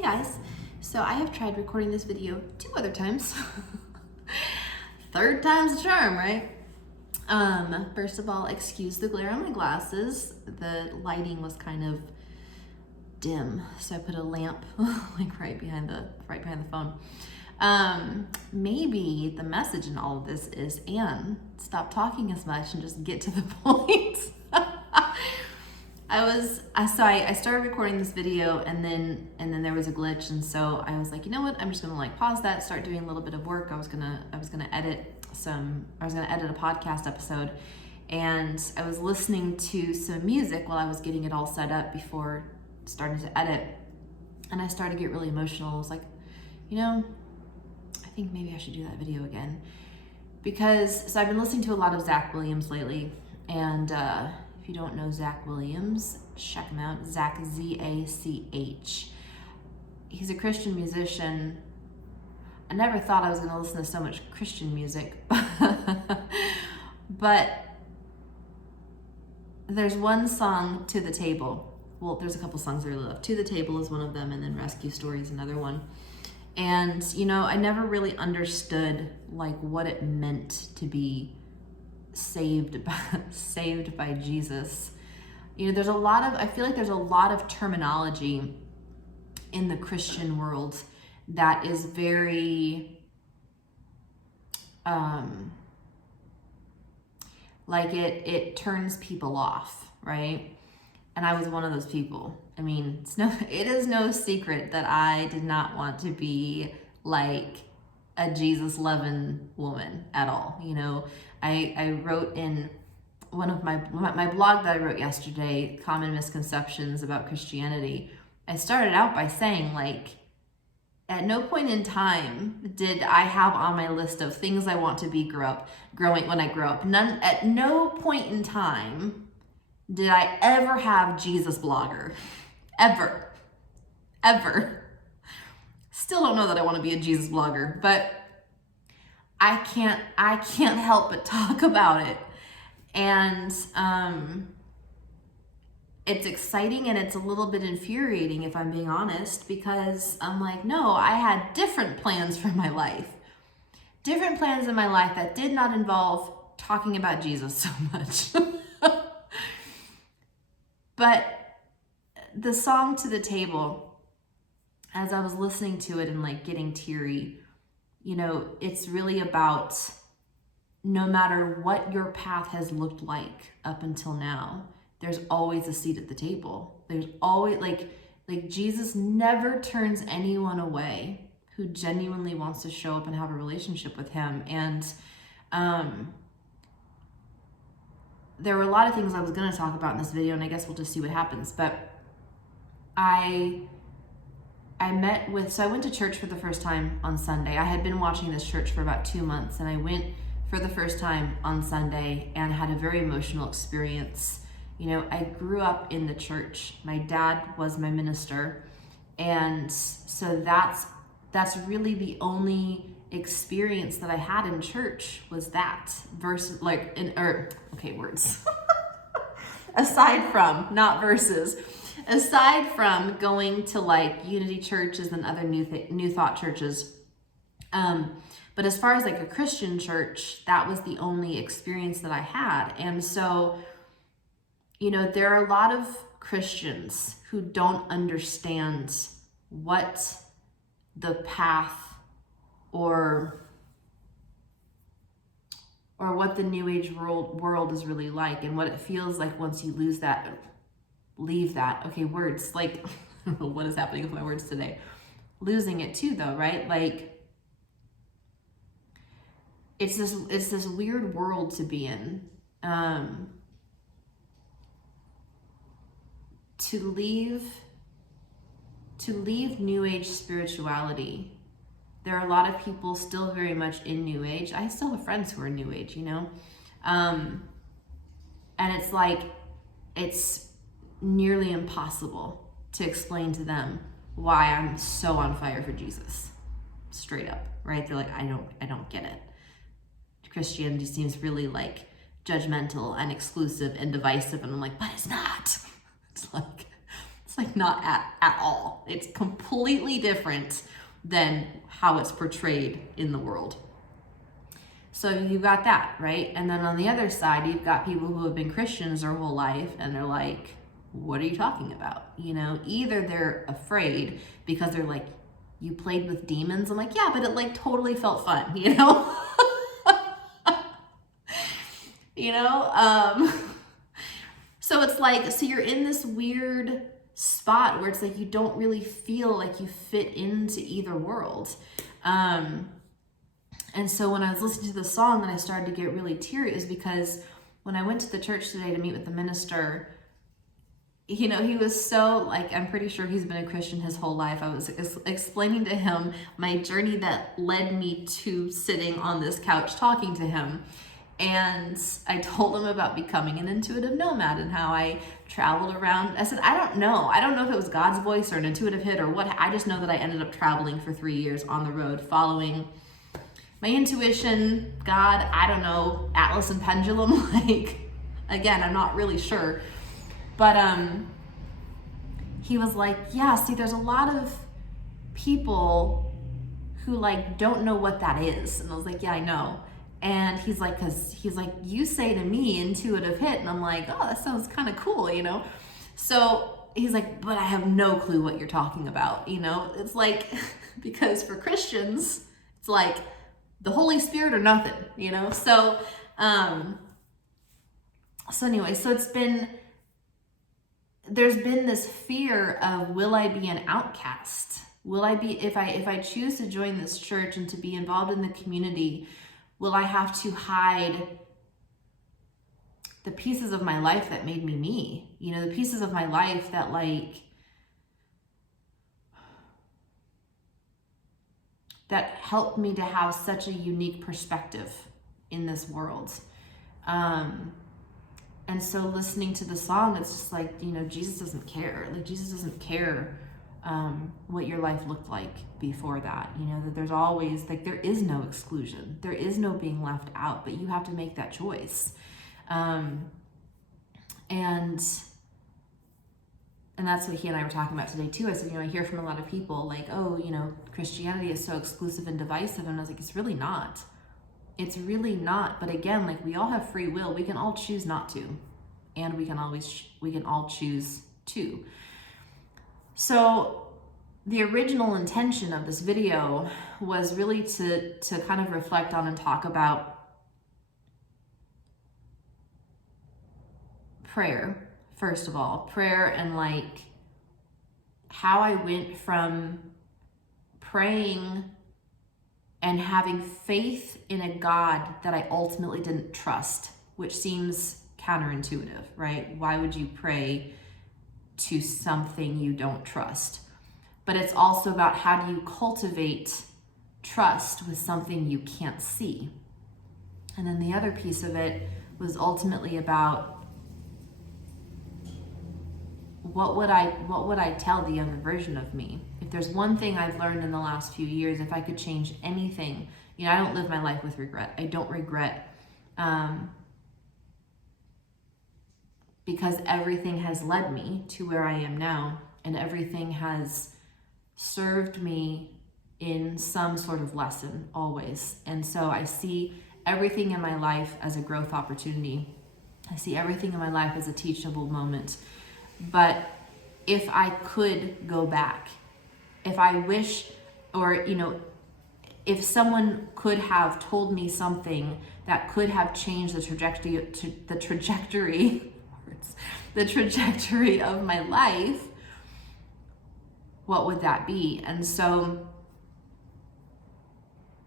Hey guys, so I have tried recording this video 2 other times. Third time's the charm, right? First of all, excuse the glare on my glasses. The lighting was kind of dim, so I put a lamp like right behind the phone. Maybe the message in all of this is, Anne, stop talking as much and just get to the point. I started recording this video and then there was a glitch, and so I was like, you know what, I'm just gonna like pause that, start doing a little bit of work. I was gonna edit a podcast episode, and I was listening to some music while I was getting it all set up before starting to edit, and I started to get really emotional. I was like, you know, I think maybe I should do that video again, because I've been listening to a lot of Zach Williams lately, and if you don't know Zach Williams, check him out. Zach, Z-A-C-H. He's a Christian musician. I never thought I was going to listen to so much Christian music, but there's one song, To the Table. Well, there's a couple songs I really love. To the Table is one of them, and then Rescue Story is another one. And, you know, I never really understood like what it meant to be saved by Jesus. You know, I feel like there's a lot of terminology in the Christian world that is very like it turns people off, right? And I was one of those people. I mean, it is no secret that I did not want to be like a Jesus loving woman at all. You know, I wrote in one of my blog that I wrote yesterday, Common Misconceptions About Christianity. I started out by saying, like, at no point in time did I have on my list of things I want to be when I grow up. At no point in time did I ever have Jesus blogger. Ever. Still don't know that I want to be a Jesus blogger, but I can't help but talk about it. And it's exciting, and it's a little bit infuriating, if I'm being honest, because I'm like, no, I had different plans for my life. Different plans in my life that did not involve talking about Jesus so much. But the song To the Table, as I was listening to it and like getting teary, you know, it's really about no matter what your path has looked like up until now, there's always a seat at the table. There's always like Jesus never turns anyone away who genuinely wants to show up and have a relationship with him. And there were a lot of things I was going to talk about in this video, and I guess we'll just see what happens. But I went to church for the first time on Sunday. I had been watching this church for about 2 months, and I went for the first time on Sunday and had a very emotional experience. You know, I grew up in the church. My dad was my minister, and so that's really the only experience that I had in church was that versus words. Aside from, not verses. Aside from going to like Unity churches and other New Thought churches, but as far as like a Christian church, that was the only experience that I had. And so, you know, there are a lot of Christians who don't understand what the path or what the New Age world is really like, and what it feels like once you leave that. Okay, words, like, I don't know what is happening with my words today. Losing it too, though, right? Like, it's this weird world to be in. To leave New Age spirituality. There are a lot of people still very much in New Age. I still have friends who are New Age, you know? And it's like, it's nearly impossible to explain to them why I'm so on fire for Jesus. Straight up, right? They're like, I don't get it. Christianity seems really like judgmental and exclusive and divisive, and I'm like, but it's not. It's like not at all. It's completely different than how it's portrayed in the world. So you've got that, right? And then on the other side, you've got people who have been Christians their whole life and they're like, what are you talking about? You know, either they're afraid because they're like, you played with demons. I'm like, yeah, but it like totally felt fun, you know? You know? So it's like, so you're in this weird spot where it's like you don't really feel like you fit into either world. And so when I was listening to the song and I started to get really teary, it was because when I went to the church today to meet with the minister, you know, he was so like, I'm pretty sure he's been a Christian his whole life. I was explaining to him my journey that led me to sitting on this couch talking to him. And I told him about becoming an intuitive nomad and how I traveled around. I said, I don't know if it was God's voice or an intuitive hit or what. I just know that I ended up traveling for 3 years on the road, following my intuition, God, I don't know, Atlas and Pendulum. Like, again, I'm not really sure. But he was like, yeah, see, there's a lot of people who like don't know what that is. And I was like, yeah, I know. And he's like, you say to me intuitive hit. And I'm like, oh, that sounds kind of cool, you know? So he's like, but I have no clue what you're talking about, you know? It's like, because for Christians, it's like the Holy Spirit or nothing, you know? So anyway, so there's been this fear of, will I be an outcast? Will I be, if I choose to join this church and to be involved in the community, will I have to hide the pieces of my life that made me me? You know, the pieces of my life that like, that helped me to have such a unique perspective in this world. And so listening to the song, it's just like, you know, Jesus doesn't care. Like, Jesus doesn't care what your life looked like before that. You know, that there's always, like, there is no exclusion. There is no being left out, but you have to make that choice. And that's what he and I were talking about today too. I said, you know, I hear from a lot of people like, oh, you know, Christianity is so exclusive and divisive. And I was like, it's really not. It's really not. But again, like, we all have free will. We can all choose not to. And we can all choose to. So the original intention of this video was really to kind of reflect on and talk about prayer. First of all, prayer and like how I went from praying and having faith in a God that I ultimately didn't trust, which seems counterintuitive, right? Why would you pray to something you don't trust? But it's also about, how do you cultivate trust with something you can't see? And then the other piece of it was ultimately about, what would I tell the younger version of me? If there's one thing I've learned in the last few years, if I could change anything, you know, I don't live my life with regret. I don't regret, because everything has led me to where I am now, and everything has served me in some sort of lesson always. And so I see everything in my life as a growth opportunity. I see everything in my life as a teachable moment. But if I could go back, if I wish, or, you know, if someone could have told me something that could have changed the trajectory of my life, what would that be? And so,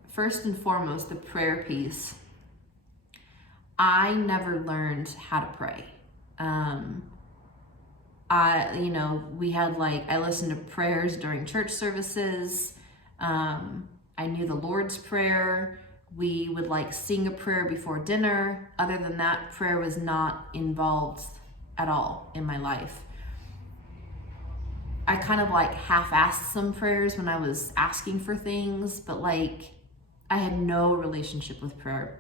first and foremost, the prayer piece. I never learned how to pray. You know, we had I listened to prayers during church services. I knew the Lord's Prayer. We would sing a prayer before dinner. Other than that, prayer was not involved at all in my life. I kind of half-assed some prayers when I was asking for things, but I had no relationship with prayer.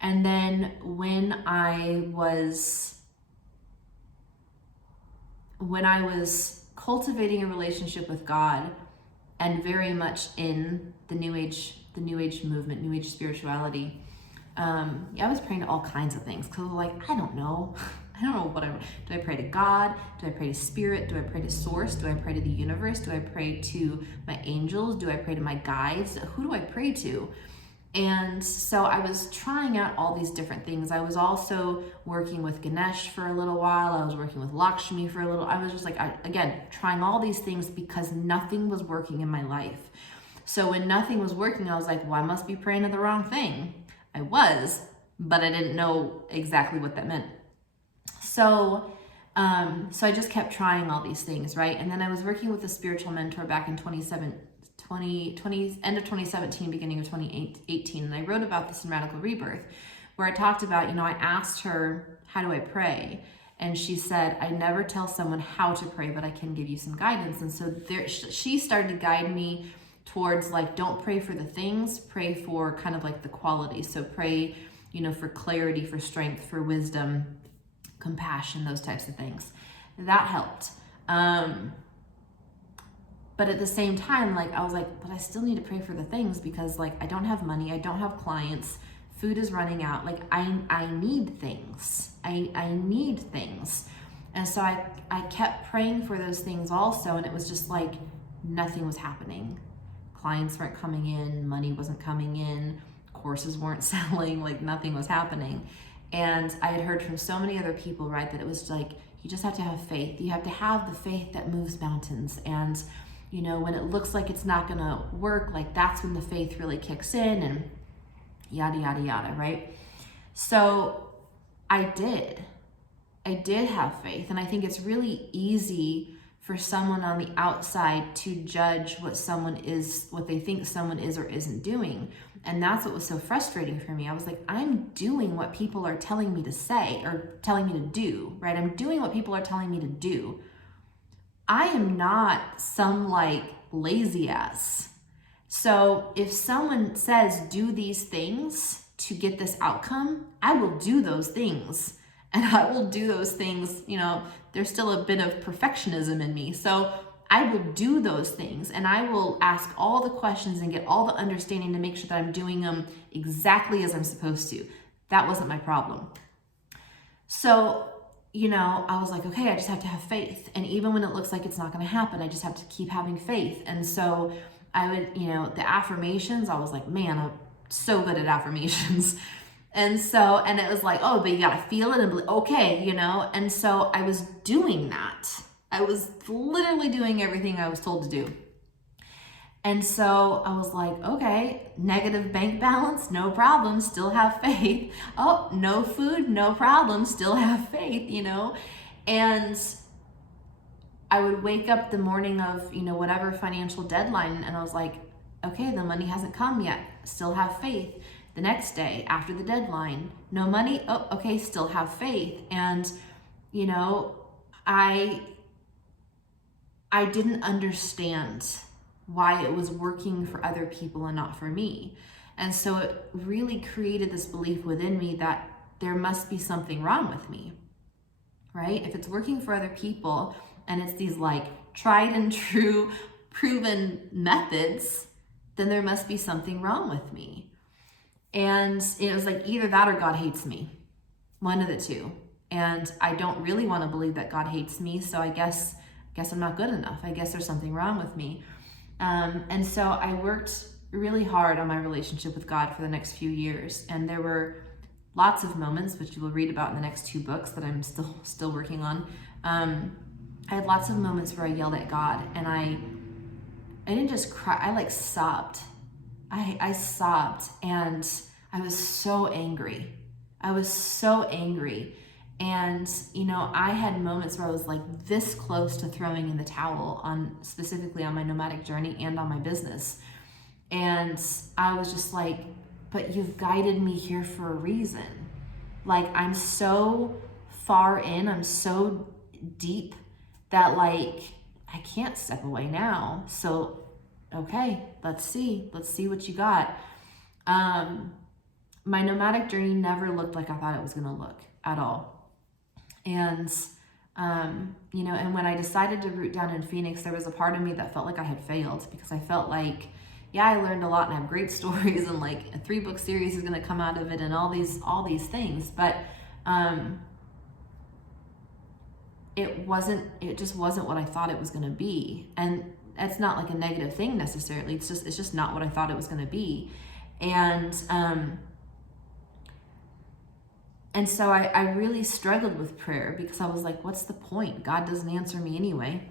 And then when I was when I was cultivating a relationship with God and very much in the New Age movement, New Age spirituality, I was praying to all kinds of things because I was like, I don't know. I don't know do I pray to God? Do I pray to Spirit? Do I pray to Source? Do I pray to the universe? Do I pray to my angels? Do I pray to my guides? Who do I pray to? And so I was trying out all these different things. I was also working with Ganesh for a little while. I was working with Lakshmi for a little. I was just like, again, trying all these things because nothing was working in my life. So when nothing was working, I was like, well, I must be praying to the wrong thing. I was, but I didn't know exactly what that meant. So I just kept trying all these things, right? And then I was working with a spiritual mentor back in end of 2017, beginning of 2018. And I wrote about this in Radical Rebirth, where I talked about, I asked her, how do I pray? And she said, I never tell someone how to pray, but I can give you some guidance. And so she started to guide me towards like, don't pray for the things, pray for kind of like the quality. So pray, for clarity, for strength, for wisdom, compassion, those types of things. That helped. But at the same time, like, I was like, but I still need to pray for the things because like, I don't have money, I don't have clients, food is running out. Like I need things. I need things. And so I kept praying for those things also. And it was just like, nothing was happening. Clients weren't coming in, money wasn't coming in, courses weren't selling, like nothing was happening. And I had heard from so many other people, right, that it was like, you just have to have faith. You have to have the faith that moves mountains. And, when it looks like it's not gonna work, like that's when the faith really kicks in and yada, yada, yada, right? So I did have faith. And I think it's really easy for someone on the outside to judge what they think someone is or isn't doing. And that's what was so frustrating for me. I was like, I'm doing what people are telling me to say or telling me to do, right? I'm doing what people are telling me to do. I am not some like lazy ass. So if someone says do these things to get this outcome, I will do those things. And I will do those things, there's still a bit of perfectionism in me. So I will do those things and I will ask all the questions and get all the understanding to make sure that I'm doing them exactly as I'm supposed to. That wasn't my problem. So, I was like, okay, I just have to have faith. And even when it looks like it's not going to happen, I just have to keep having faith. And so I would, the affirmations, I was like, man, I'm so good at affirmations. And it was like, oh, but you got to feel it and be okay, And so I was doing that. I was literally doing everything I was told to do. And so I was like, okay, negative bank balance, no problem, still have faith. Oh, no food, no problem, still have faith, And I would wake up the morning of, whatever financial deadline, and I was like, okay, the money hasn't come yet, still have faith. The next day after the deadline, no money, oh, okay, still have faith. And, I didn't understand why it was working for other people and not for me. And so it really created this belief within me that there must be something wrong with me, right? If it's working for other people and it's these like tried and true proven methods, then there must be something wrong with me. And it was like either that or God hates me, one of the two. And I don't really want to believe that God hates me, so I guess I'm not good enough. I guess there's something wrong with me. And so I worked really hard on my relationship with God for the next few years. And there were lots of moments, which you will read about in the next 2 books that I'm still working on. I had lots of moments where I yelled at God, and I didn't just cry, I like sobbed. I sobbed, and I was so angry. And, I had moments where I was like this close to throwing in the towel specifically on my nomadic journey and on my business. And I was just like, but you've guided me here for a reason. Like, I'm so far in, I'm so deep that like, I can't step away now. So, okay, let's see what you got. My nomadic journey never looked like I thought it was going to look at all. And And when I decided to root down in Phoenix, there was a part of me that felt like I had failed, because I felt like, yeah, I learned a lot and I have great stories, and like a 3-book series is going to come out of it and all these things. But, it just wasn't what I thought it was going to be. And that's not like a negative thing necessarily. It's just not what I thought it was going to be. And so I really struggled with prayer, because I was like, what's the point? God doesn't answer me anyway.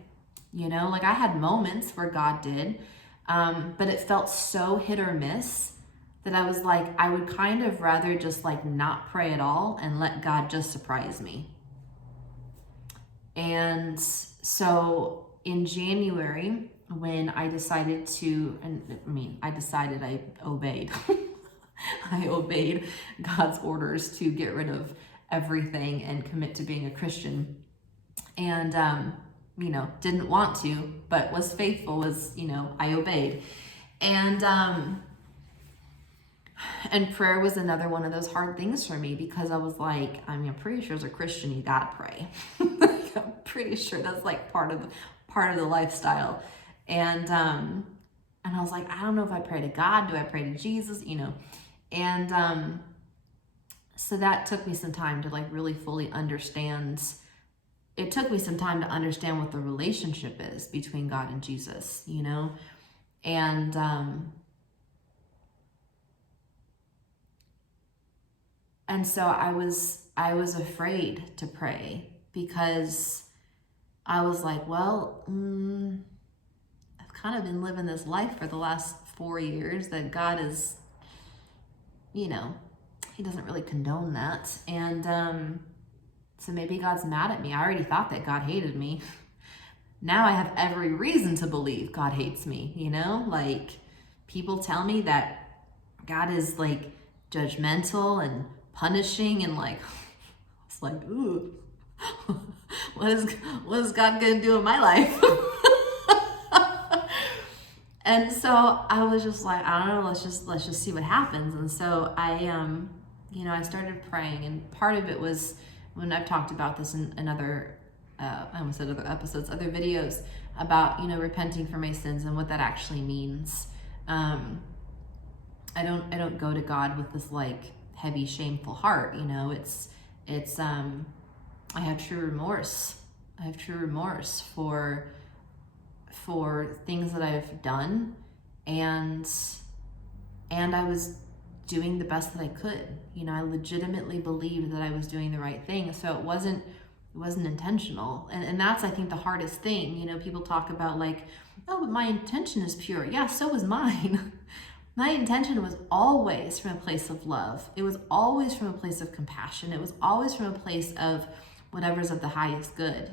Like I had moments where God did, but it felt so hit or miss that I was like, I would kind of rather just like not pray at all and let God just surprise me. And so in January, when I decided to, I obeyed. I obeyed God's orders to get rid of everything and commit to being a Christian. And, didn't want to, but was faithful, I obeyed. And prayer was another one of those hard things for me, because I was like, I'm pretty sure as a Christian, you gotta pray. I'm pretty sure that's like part of the lifestyle. And I was like, I don't know if I pray to God, do I pray to Jesus, And so that took me some time to like really fully understand. It took me some time to understand what the relationship is between God and Jesus, and so I was afraid to pray, because I was like, well, I've kind of been living this life for the last 4 years that God is, he doesn't really condone that. And so maybe God's mad at me. I already thought that God hated me. Now I have every reason to believe God hates me, like people tell me that God is like judgmental and punishing, and like, it's like, ooh, what is God gonna do in my life? And so I was just like, I don't know, let's just see what happens. And so I started praying, and part of it was, when I've talked about this in other, I almost said other episodes, other videos about, repenting for my sins and what that actually means. I don't go to God with this like heavy, shameful heart. I have true remorse. I have true remorse for things that I've done, and I was doing the best that I could. I legitimately believed that I was doing the right thing. So it wasn't intentional. And that's, I think, the hardest thing. People talk about like, oh, but my intention is pure. Yeah, so was mine. My intention was always from a place of love. It was always from a place of compassion. It was always from a place of whatever's of the highest good,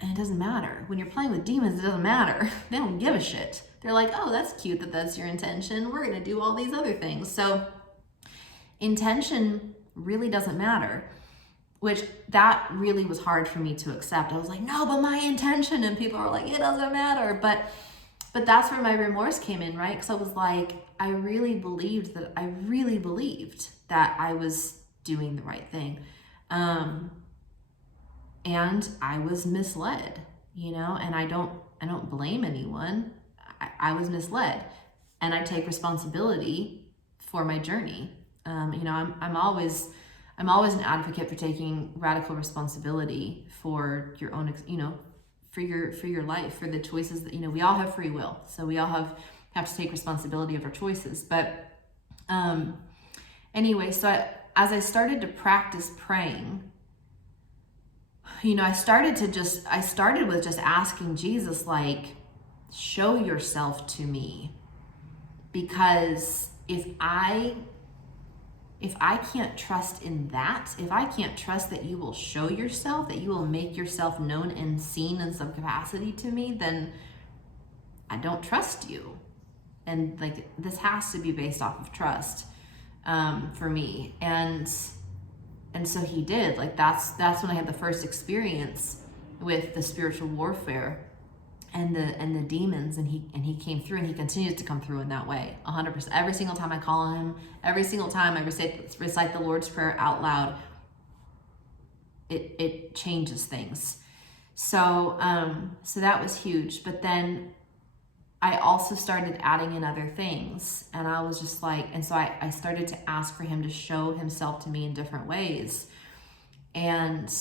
and it doesn't matter. When you're playing with demons, it doesn't matter. They don't give a shit. They're like, oh, that's cute that that's your intention. We're going to do all these other things. So intention really doesn't matter, which that really was hard for me to accept. I was like, no, but my intention. And people are like, it doesn't matter. But that's where my remorse came in, right? Because I was like, I really believed that I was doing the right thing. And I was misled, and I don't blame anyone. I was misled, and I take responsibility for my journey. I'm always an advocate for taking radical responsibility for your own, for your life, for the choices that, we all have free will. So we all have to take responsibility of our choices. But anyway, so as I started to practice praying, I started with just asking Jesus, like, show yourself to me. Because if I can't trust in that, if I can't trust that you will show yourself, that you will make yourself known and seen in some capacity to me, then I don't trust you. And like, this has to be based off of trust for me. And so he did. Like, that's when I had the first experience with the spiritual warfare and the demons, and he came through, and he continues to come through in that way 100%. Every single time I call on him, every single time I recite the Lord's Prayer out loud, it changes things. So that was huge. But then I also started adding in other things, and I was just like, and so I started to ask for him to show himself to me in different ways. And,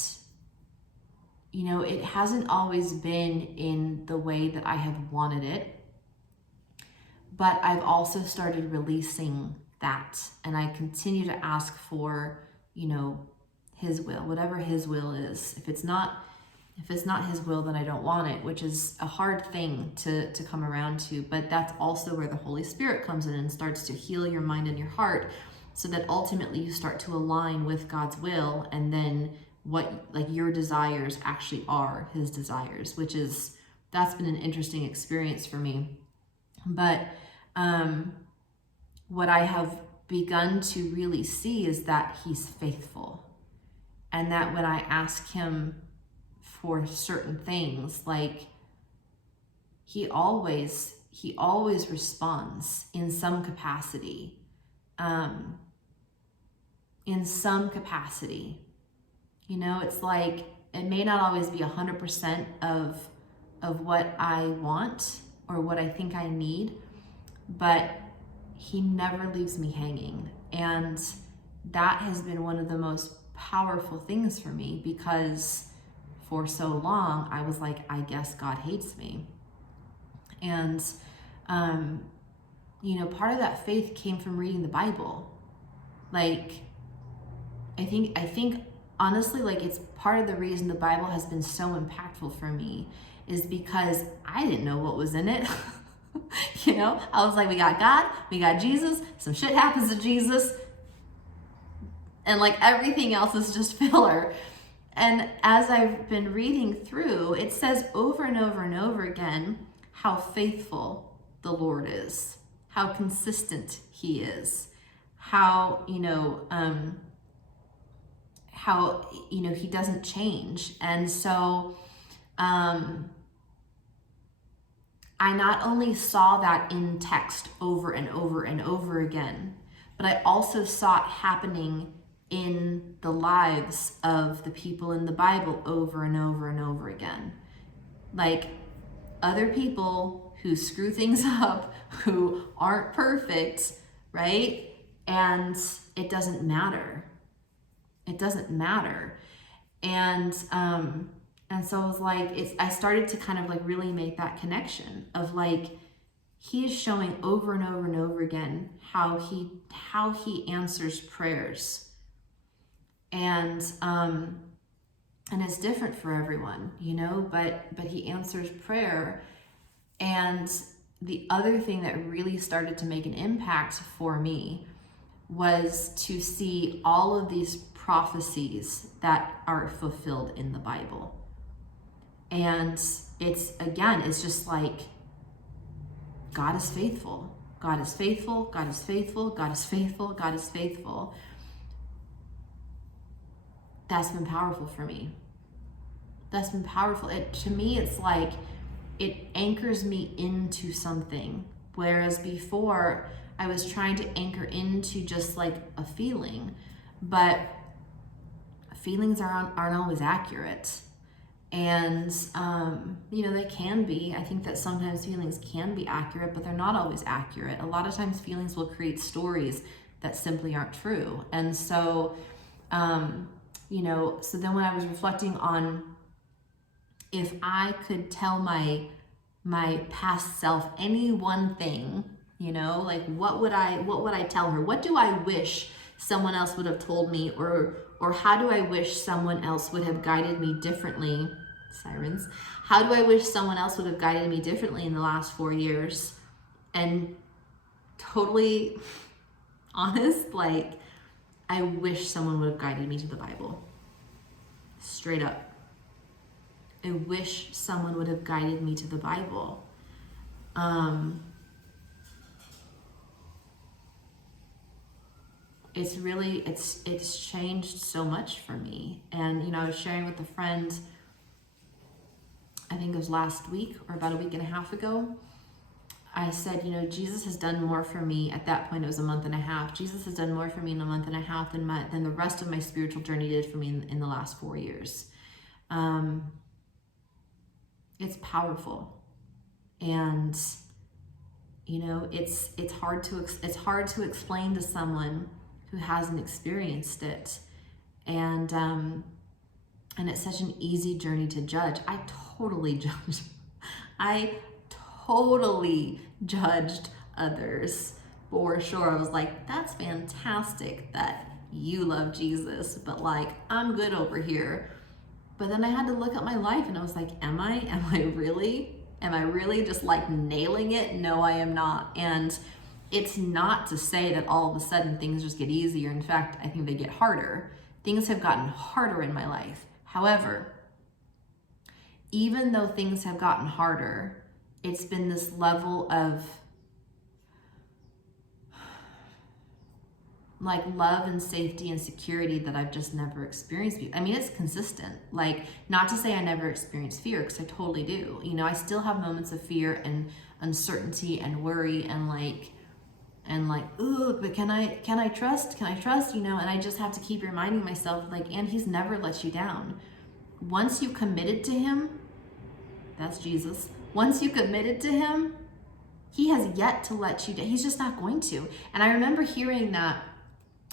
you know, it hasn't always been in the way that I have wanted it, but I've also started releasing that, and I continue to ask for, you know, his will, whatever his will is. If it's not his will, then I don't want it, which is a hard thing to come around to. But that's also where the Holy Spirit comes in and starts to heal your mind and your heart, so that ultimately you start to align with God's will, and then what, like, your desires actually are his desires, that's been an interesting experience for me. But what I have begun to really see is that he's faithful, and that when I ask him for certain things, like, he always responds in some capacity. You know, it's like, it may not always be 100% of what I want or what I think I need, but he never leaves me hanging. And that has been one of the most powerful things for me, because for so long I was like, I guess God hates me. And you know, part of that faith came from reading the Bible. Like, I think honestly, like, it's part of the reason the Bible has been so impactful for me, is because I didn't know what was in it. You know, I was like, we got God, we got Jesus, some shit happens to Jesus, and like everything else is just filler. And as I've been reading through, it says over and over and over again how faithful the Lord is, how consistent he is, how, you know, he doesn't change. And so I not only saw that in text over and over and over again, but I also saw it happening in the lives of the people in the Bible over and over and over again. Like, other people who screw things up, who aren't perfect, right? And it doesn't matter. It doesn't matter. And so I was like, I started to kind of like really make that connection of like, he is showing over and over and over again how he answers prayers. And it's different for everyone, you know, but he answers prayer. And the other thing that really started to make an impact for me was to see all of these prophecies that are fulfilled in the Bible. And it's just like, God is faithful. God is faithful. God is faithful. God is faithful. God is faithful. That's been powerful for me. That's been powerful. To me, it's like, it anchors me into something. Whereas before, I was trying to anchor into just like a feeling, but feelings aren't always accurate. And, you know, they can be. I think that sometimes feelings can be accurate, but they're not always accurate. A lot of times feelings will create stories that simply aren't true. And so, you know, so then when I was reflecting on, if I could tell my past self any one thing, you know, like, what would I tell her? What do I wish someone else would have told me, or how do I wish someone else would have guided me differently? Sirens. How do I wish someone else would have guided me differently in the last 4 years? And totally honest, like, I wish someone would have guided me to the Bible. Straight up. I wish someone would have guided me to the Bible. It's changed so much for me. And, you know, I was sharing with a friend, I think it was last week or about a week and a half ago. I said, you know, Jesus has done more for me. At that point, it was a month and a half. Jesus has done more for me in a month and a half than the rest of my spiritual journey did for me in the last 4 years. It's powerful, and you know, it's hard to explain to someone who hasn't experienced it, and it's such an easy journey to judge. I totally judged. I totally judged others for sure. I was like, that's fantastic that you love Jesus, but like, I'm good over here. But then I had to look at my life and I was like, am I really just like nailing it? No, I am not. And it's not to say that all of a sudden things just get easier. In fact, I think they get harder. Things have gotten harder in my life. However, even though things have gotten harder, it's been this level of like love and safety and security that I've just never experienced. I mean, it's consistent. Like, not to say I never experienced fear, because I totally do. You know, I still have moments of fear and uncertainty and worry and like, ooh, but can I trust? Can I trust? You know, and I just have to keep reminding myself, like, and he's never let you down. Once you committed to him, that's Jesus. Once you committed to him, he has yet to let you down. He's just not going to. And I remember hearing that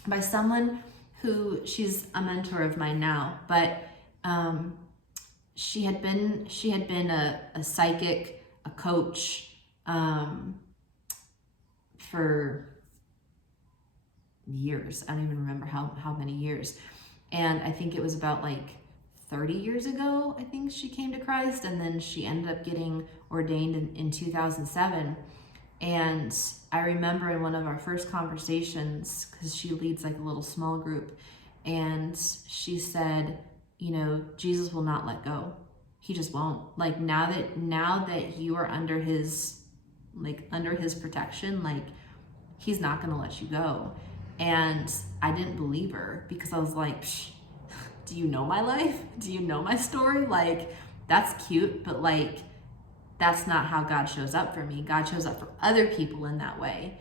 by someone who, she's a mentor of mine now, but she had been a psychic, a coach for years. I don't even remember how many years. And I think it was about like 30 years ago, I think she came to Christ, and then she ended up getting ordained in 2007. And I remember in one of our first conversations, because she leads like a little small group, and she said, you know, Jesus will not let go. He just won't. Like, now that you are under his protection, like, he's not going to let you go. And I didn't believe her, because I was like, do you know my life? Do you know my story? Like, that's cute, but like, that's not how God shows up for me. God shows up for other people in that way.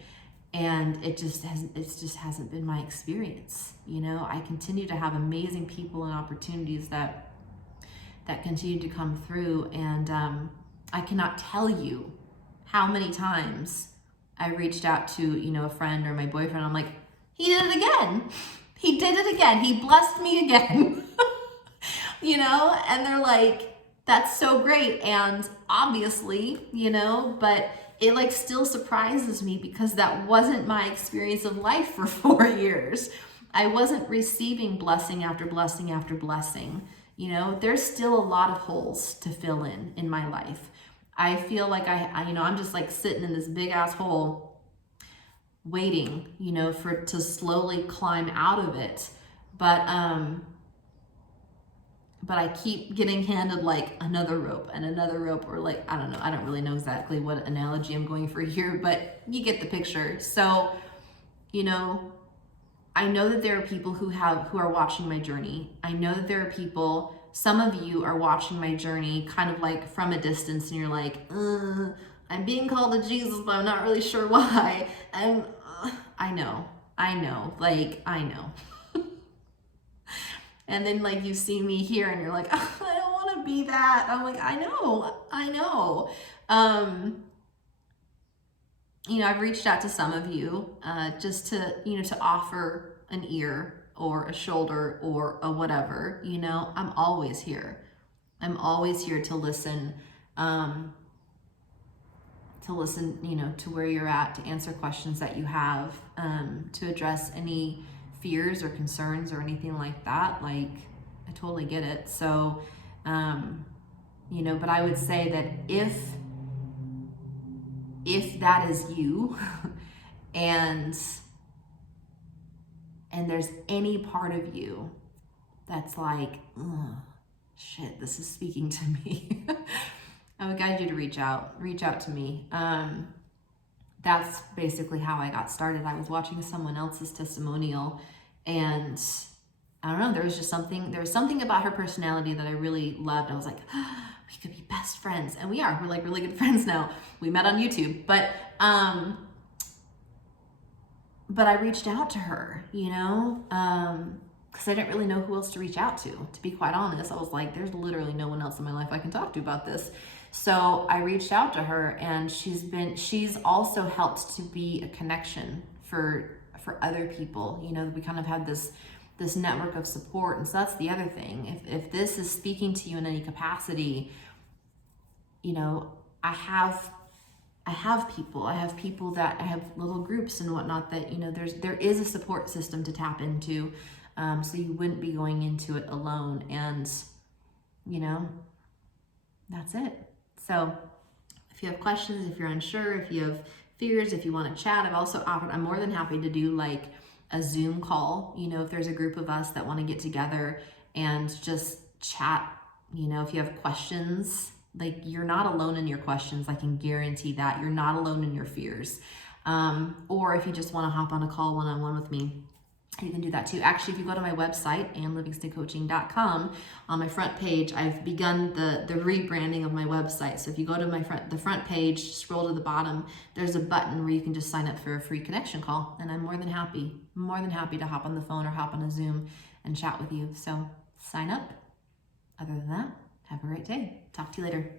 And it just hasn't been my experience. You know, I continue to have amazing people and opportunities that continue to come through. And I cannot tell you how many times I reached out to, you know, a friend or my boyfriend. I'm like, he did it again. He did it again. He blessed me again. You know, and they're like, that's so great. And obviously, you know, but it like still surprises me, because that wasn't my experience of life for 4 years. I wasn't receiving blessing after blessing after blessing. You know, there's still a lot of holes to fill in my life. I feel like I you know, I'm just like sitting in this big ass hole waiting, you know, for it to slowly climb out of it. But I keep getting handed like another rope and another rope, or like, I don't know. I don't really know exactly what analogy I'm going for here, but you get the picture. So, you know, I know that there are people who are watching my journey. I know that there are people, some of you are watching my journey kind of like from a distance, and you're like, I'm being called to Jesus, but I'm not really sure why. And I know, like, I know. And then like you see me here and you're like, oh, I don't want to be that. I'm like, I know. You know, I've reached out to some of you just to, you know, to offer an ear or a shoulder or a whatever. You know, I'm always here. I'm always here to listen, you know, to where you're at, to answer questions that you have, to address any fears or concerns or anything like that. Like, I totally get it. So, you know, but I would say that if that is you and there's any part of you that's like, oh, shit, this is speaking to me, I would guide you to reach out to me. That's basically how I got started. I was watching someone else's testimonial, and I don't know, there was something about her personality that I really loved. I was like, we could be best friends. And we are. We're like really good friends now. We met on YouTube. But I reached out to her, you know, because I didn't really know who else to reach out to. To be quite honest, I was like, there's literally no one else in my life I can talk to about this. So I reached out to her, and she's also helped to be a connection for other people. You know, we kind of have this network of support. And so that's the other thing. If this is speaking to you in any capacity, you know, I have people that I have little groups and whatnot that, you know, there is a support system to tap into. So you wouldn't be going into it alone. And, you know, that's it. So if you have questions, if you're unsure, if you have fears, if you want to chat, I'm more than happy to do like a Zoom call. You know, if there's a group of us that want to get together and just chat, you know, if you have questions, like, you're not alone in your questions. I can guarantee that. You're not alone in your fears. Or if you just want to hop on a call one-on-one with me, you can do that too. Actually, if you go to my website, AnnLivingstonCoaching.com, on my front page, I've begun the rebranding of my website. So if you go to the front page, scroll to the bottom, there's a button where you can just sign up for a free connection call. And I'm more than happy to hop on the phone or hop on a Zoom and chat with you. So sign up. Other than that, have a great day. Talk to you later.